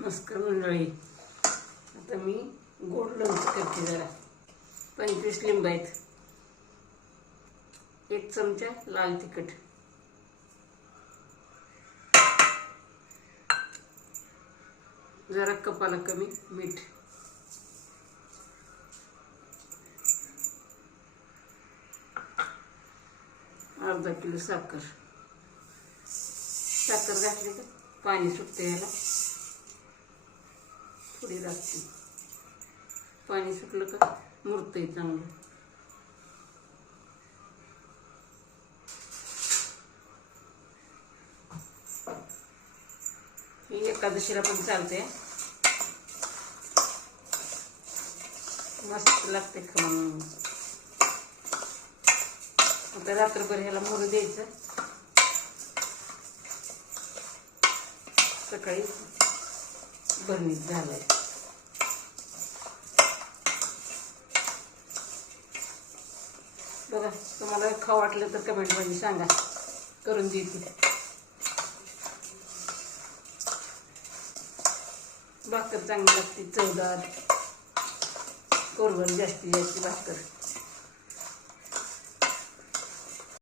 नमस्कार मंडळी. आता मी गोड लोणचं करते. जरा 25 लिंब आहेत, 1 चमचा लाल तिखट, जरा कपाला कमी मीठ, अर्धा किलो साखर. साखर घातली तर पाणी सुटते, याला थोडी लागते. पाणी सुटलं का मुरतंय चांगलं. हे एकादशीला पण चालते, मस्त लागते खाऊन. आता रात्रभर ह्याला मुरू द्यायचं, सकाळी भरणीत झालंय. बघा, तुम्हाला खाऊ वाटलं तर कमेंटमध्ये सांगा, करून देते. भाकर चांगली लागते, चवदार, कोरभर जास्तीत जास्त भाकर.